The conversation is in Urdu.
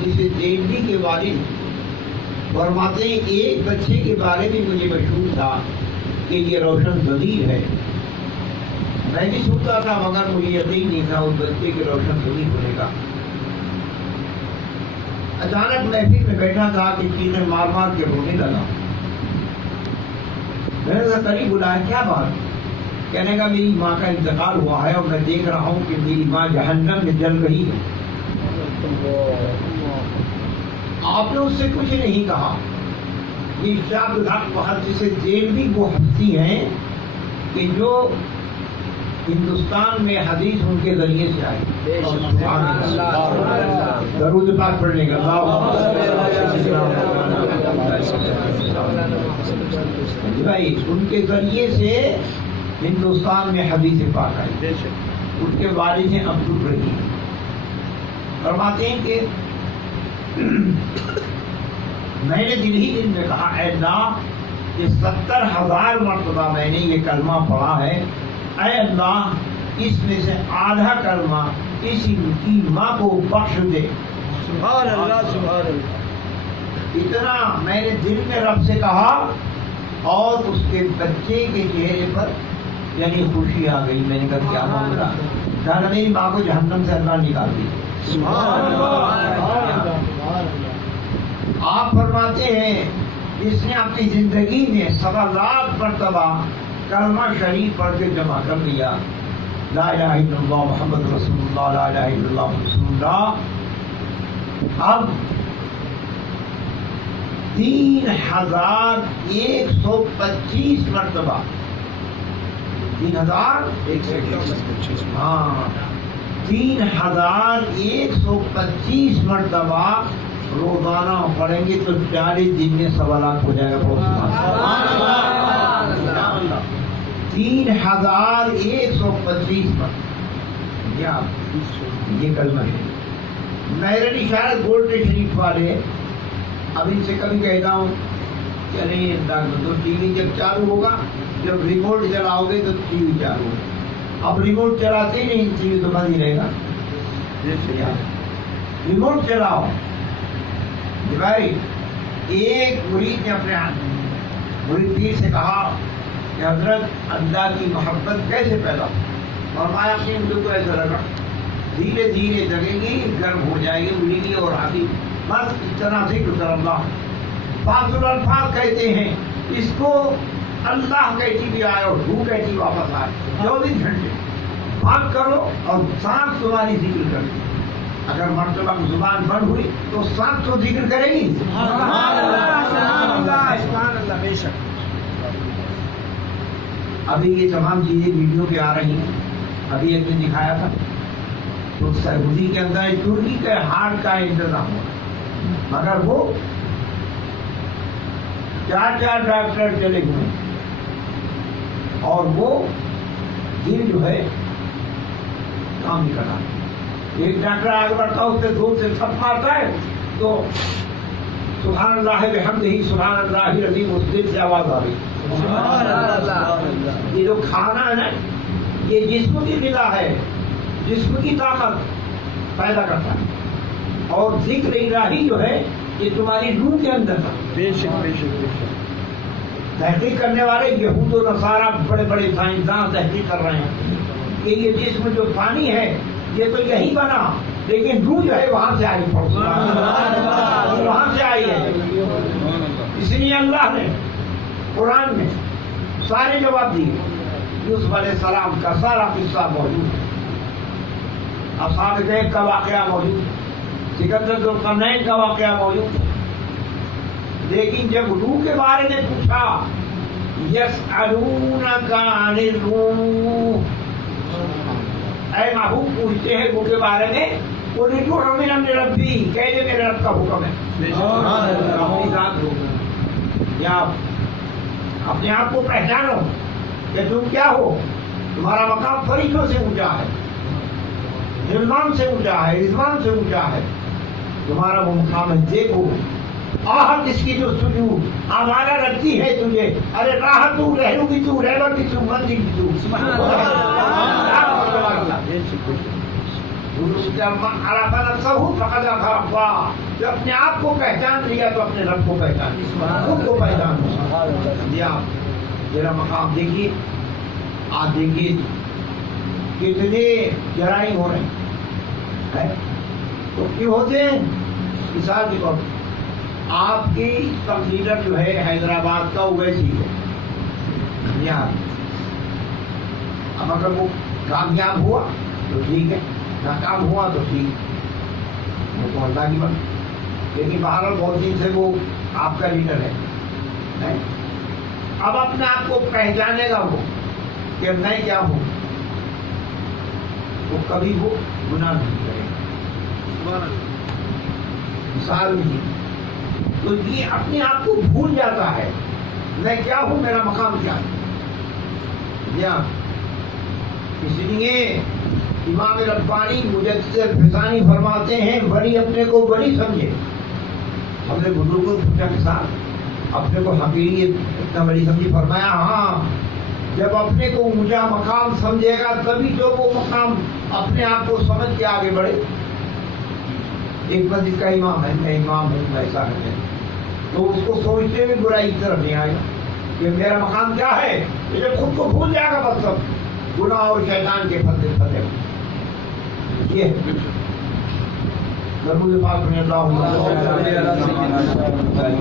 حدیث زیدی کے والد فرماتے ہیں ایک بچے کے بارے میں مجھے مشہور تھا کہ یہ روشن ضمیر ہے. میں بھی سنتا تھا مگر مجھے یقین نہیں تھا اس بچے کے روشن ضمیر ہونے کا. اچانک محفل میں بیٹھا تھا کہ چیخیں مار مار کے رونے لگا. میں نے قریب بلایا کیا بات؟ کہنے کا میری ماں کا انتقال ہوا ہے اور میں دیکھ رہا ہوں کہ میری ماں جہنم میں جل رہی ہے. آپ نے اس سے کچھ نہیں کہا. یہ ارشاد الحق محدث دہلوی وہ ہستی ہیں کہ جو ہندوستان میں حدیث ان کے ذریعے سے آئی. درود پاک پڑھنے کا بھائی ان کے ذریعے سے ہندوستان میں حدیث پاک آئی. ان کے والد ہیں عبد الرحیم. فرماتے ہیں کہ میں نے دل ہی دل میں کہا اے اللہ یہ 70,000 مرتبہ میں نے یہ کلمہ پڑھا ہے. اے اللہ اس میں سے آدھا کلمہ اس کی ماں کو بخش دے. سبحان اللہ سبحان اللہ. اتنا میں نے دل میں رب سے کہا اور اس کے بچے کے چہرے پر یعنی خوشی آ گئی. میں نے کہا کیا معاملہ؟ کہا میری ماں کو جہنم سے اللہ نکال دی. آپ فرماتے ہیں جس نے اپنی زندگی میں 1.25 مرتبہ کلمہ شریف پڑھ کے جمع کر دیا لا الہ الا اللہ محمد رسول اللہ لا الہ الا اللہ رسول اللہ. اب 3,125 مرتبہ 3,125 ہاں 3,125 مرتبہ روزانہ پڑھیں گے تو 40 دن میں 1.25 لاکھ ہو جائے گا. 3,125 یہ کلمہ ہے. میرے شاید گولڈ شریف والے اب ان سے کبھی کہتا ہوں کہ نہیں تو ٹی وی جب چالو ہوگا جب ریموٹ چلاؤ گے تو ٹی وی چالو ہوگا. اب ریموٹ چلاتے ہی نہیں ٹی وی تو بند ہی رہے گا. ریموٹ چلاؤ بھائی. ایک مرید نے اپنے مرید پیر سے کہا کہ حضرت اللہ کی محبت کیسے پیدا اور آیا کہ مجھے کو ایسا لگا دھیرے دھیرے جگے گی گرم ہو جائے گی مریدی اور حافظ بس اتنا ذکر کر اللہ. فاضل الفاظ کہتے ہیں اس کو اللہ کہتی بھی آئے اور روح کہتی واپس آئے. 24 گھنٹے بات کرو اور سانس تمہاری ذکر کرتی. اگر مرتبہ زبان بند ہوئی تو سانس تو ذکر کرے گی. بے شک. ابھی یہ تمام چیزیں ویڈیو پہ آ رہی ہیں. ابھی ایک نے دکھایا تھا تو سعودی کے اندر ترکی کے ہارٹ کا انتظام ہوا مگر وہ 4 ڈاکٹر چلے ہوئے اور وہ دل جو ہے کام نہیں کرنا. ایک ڈاکٹر آگے بڑھتا اس سے زور سے تھپ مارتا ہے تو سبحان اللہ بحمدہ سبحان اللہ العظیم اس دل سے آواز آ رہی. یہ جو کھانا ہے نا یہ جسم کی غذا ہے جسم کی طاقت پیدا کرتا ہے اور ذکر الہی جو ہے یہ تمہاری روح کے اندر ہے. بے شک بے شک بے شک. تحقیق کرنے والے یہود و نصارہ بڑے بڑے سائنسداں تحقیق کر رہے ہیں کہ یہ جسم جو پانی ہے یہ تو یہی بنا لیکن روح جو ہے وہاں سے آئی وہاں سے آئی ہے. اس لیے اللہ نے قرآن میں سارے جواب دیے. یوسف علیہ السلام کا سارا قصہ موجود ہے. اصحاب کہف کا واقعہ موجود ہے. سکندر ذوالقرنین کا واقعہ موجود ہے. لیکن جب روح کے بارے میں پوچھا یسألونک عن الروح اے محبوب پوچھتے ہیں روح کے بارے میں قل الروح من امر ربی کہتے میرے رب کا حکم ہے. اپنی ذات روح یا اپنے آپ کو پہچانو کہ تم کیا ہو. تمہارا مقام فرشتوں سے اونچا ہے رضوان سے اونچا ہے رضوان سے اونچا ہے. تمہارا وہ مقام ہے. دیکھو آہت اس کی جو سجو آمالہ رکھتی ہے تجھے. ارے راحت تو رہنو بھی تو رہنا بھی تو منزل بھی تو. جب اپنے آپ کو پہچان لیا تو اپنے رب کو پہچان لیا، خود کو پہچان لیا۔ میرا مقام دیکھیے، آپ دیکھیے کتنے جرائم ہو رہے ہیں، تو کیوں ہوتے ہیں؟ مثال کے طور پر آپ کی لیڈر جو ہے حیدرآباد کا اویسی ہے یہاں، اب اگر وہ کامیاب ہوا تو ٹھیک ہے، ناکام ہوا تو ٹھیک، وہ تو اللہ کی بات، لیکن بہرحال بہت دن سے وہ آپ کا لیڈر ہے۔ اب اپنے آپ کو پہچانے گا وہ کہ میں کیا ہوں، وہ کبھی وہ گناہ نہیں کرے گا، مثال نہیں، تو یہ اپنے آپ کو بھول جاتا ہے میں کیا ہوں، میرا مقام کیا ہے۔ اس لیے امام ربانی مجدد الفسانی فرماتے ہیں بڑی اپنے کو بڑی سمجھے۔ ہم نے بزرگوں کو پوچھا کے ساتھ اپنے کو حقیقی اتنا بڑی سمجھی، فرمایا ہاں جب اپنے کو اونچا مقام سمجھے گا تبھی تو وہ مقام اپنے آپ کو سمجھ کے آگے بڑھے۔ ایک مسجد کا امام ہے، میں امام ہوں، میں ایسا ہے، تو اس کو سوچتے ہوئے برائی کی طرف نہیں آئے گا کہ میرا مقام کیا ہے، جب خود کو بھول جائے گا بس سب گناہ اور شیطان کے فتح یہ ضرور بات میں اللہ